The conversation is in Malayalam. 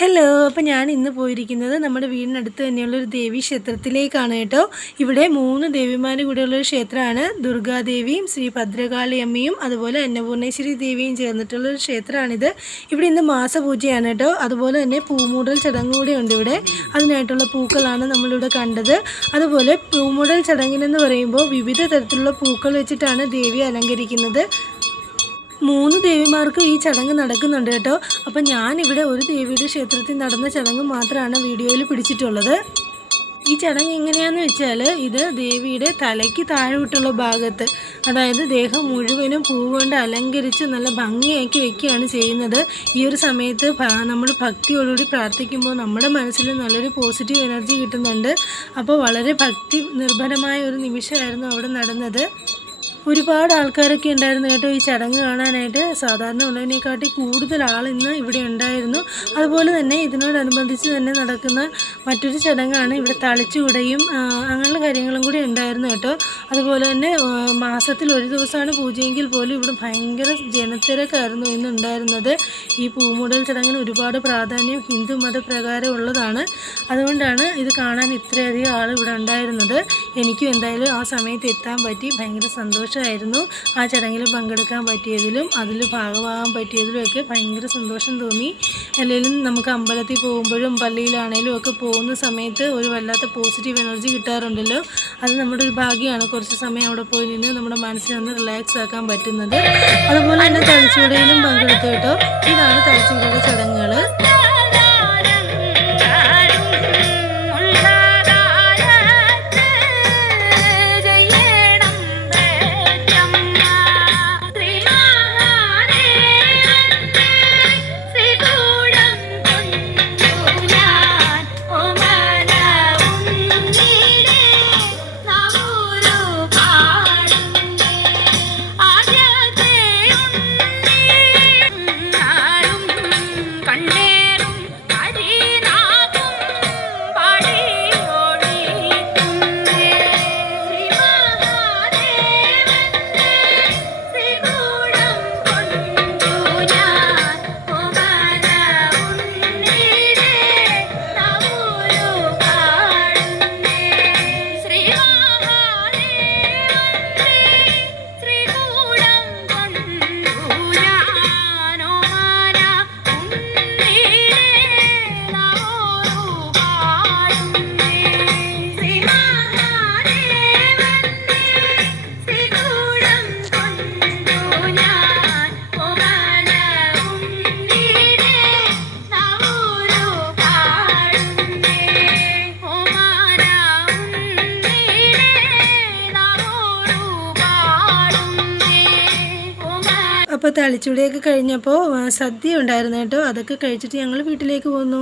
ഹലോ, അപ്പോൾ ഞാൻ ഇന്ന് പോയിരിക്കുന്നത് നമ്മുടെ വീടിനടുത്ത് തന്നെയുള്ളൊരു ദേവീ ക്ഷേത്രത്തിലേക്കാണ് കേട്ടോ. ഇവിടെ 3 ദേവിമാർ കൂടെയുള്ളൊരു ക്ഷേത്രമാണ്. ദുർഗാദേവിയും ശ്രീ ഭദ്രകാളിയമ്മയും അതുപോലെ അന്നപൂർണേശ്വരി ദേവിയും ചേർന്നിട്ടുള്ളൊരു ക്ഷേത്രമാണിത്. ഇവിടെ ഇന്ന് മാസപൂജയാണ് കേട്ടോ. അതുപോലെ തന്നെ പൂമൂടൽ ചടങ്ങ് കൂടെ ഉണ്ട് ഇവിടെ. അതിനായിട്ടുള്ള പൂക്കളാണ് നമ്മളിവിടെ കണ്ടത്. അതുപോലെ പൂമൂടൽ ചടങ്ങിനെന്ന് പറയുമ്പോൾ വിവിധ തരത്തിലുള്ള പൂക്കൾ വെച്ചിട്ടാണ് ദേവിയെ അലങ്കരിക്കുന്നത്. 3 ദേവിമാർക്കും ഈ ചടങ്ങ് നടക്കുന്നുണ്ട് കേട്ടോ. അപ്പം ഞാനിവിടെ ഒരു ദേവിയുടെ ക്ഷേത്രത്തിൽ നടന്ന ചടങ്ങ് മാത്രമാണ് വീഡിയോയിൽ പിടിച്ചിട്ടുള്ളത്. ഈ ചടങ്ങ് എങ്ങനെയാണെന്ന് വെച്ചാൽ ഇത് ദേവിയുടെ തലയ്ക്ക് താഴോട്ടുള്ള ഭാഗത്ത്, അതായത് ദേഹം മുഴുവനും പൂവുകൊണ്ട് അലങ്കരിച്ച് നല്ല ഭംഗിയാക്കി വെക്കുകയാണ് ചെയ്യുന്നത്. ഈ ഒരു സമയത്ത് നമ്മൾ ഭക്തിയോടുകൂടി പ്രാർത്ഥിക്കുമ്പോൾ നമ്മുടെ മനസ്സിൽ നല്ലൊരു പോസിറ്റീവ് എനർജി കിട്ടുന്നുണ്ട്. അപ്പോൾ വളരെ ഭക്തി നിർഭരമായ ഒരു നിമിഷമായിരുന്നു അവിടെ നടന്നത്. ഒരുപാട് ആൾക്കാരൊക്കെ ഉണ്ടായിരുന്നു കേട്ടോ ഈ ചടങ്ങ് കാണാനായിട്ട്. സാധാരണ ഉള്ളതിനെക്കാട്ടി കൂടുതൽ ആൾ ഇന്ന് ഇവിടെ ഉണ്ടായിരുന്നു. അതുപോലെ തന്നെ ഇതിനോടനുബന്ധിച്ച് തന്നെ നടക്കുന്ന മറ്റൊരു ചടങ്ങാണ് ഇവിടെ തളിച്ചുകുടയും അങ്ങനെയുള്ള കാര്യങ്ങളും കൂടി ഉണ്ടായിരുന്നു കേട്ടോ. അതുപോലെ തന്നെ മാസത്തിൽ ഒരു ദിവസമാണ് പൂജയെങ്കിൽ പോലും ഇവിടെ ഭയങ്കര ജനത്തിരക്കായിരുന്നു ഇന്ന് ഉണ്ടായിരുന്നത്. ഈ പൂമുടൽ ചടങ്ങിന് ഒരുപാട് പ്രാധാന്യം ഹിന്ദു മതപ്രകാരം ഉള്ളതാണ്. അതുകൊണ്ടാണ് ഇത് കാണാൻ ഇത്രയധികം ആൾ ഇവിടെ ഉണ്ടായിരുന്നത്. എനിക്കും എന്തായാലും ആ സമയത്ത് എത്താൻ പറ്റി. ഭയങ്കര സന്തോഷമായിരുന്നു ആ ചടങ്ങിൽ പങ്കെടുക്കാൻ പറ്റിയതിലും അതിൽ ഭാഗമാകാൻ പറ്റിയതിലും ഒക്കെ ഭയങ്കര സന്തോഷം തോന്നി. അല്ലെങ്കിൽ നമുക്ക് അമ്പലത്തിൽ പോകുമ്പോഴും പള്ളിയിലാണേലും ഒക്കെ പോകുന്ന സമയത്ത് ഒരു വല്ലാത്ത പോസിറ്റീവ് എനർജി കിട്ടാറുണ്ടല്ലോ. അത് നമ്മുടെ ഒരു ഭാഗ്യമാണ്. കുറച്ച് സമയം അവിടെ പോയി നിന്ന് നമ്മുടെ മനസ്സിനൊന്ന് റിലാക്സ് ആക്കാൻ പറ്റുന്നത്. അതുപോലെ തന്നെ തളിച്ചുകൂടയിലും പങ്കെടുത്തു കേട്ടോ. ഇതാണ് തളിച്ചുകൂടയുടെ ചടങ്ങുകൾ. അപ്പോൾ തളിച്ചുകൂടിയൊക്കെ കഴിഞ്ഞപ്പോൾ സദ്യ ഉണ്ടായിരുന്നു കേട്ടോ. അതൊക്കെ കഴിച്ചിട്ട് ഞങ്ങൾ വീട്ടിലേക്ക് പോന്നു.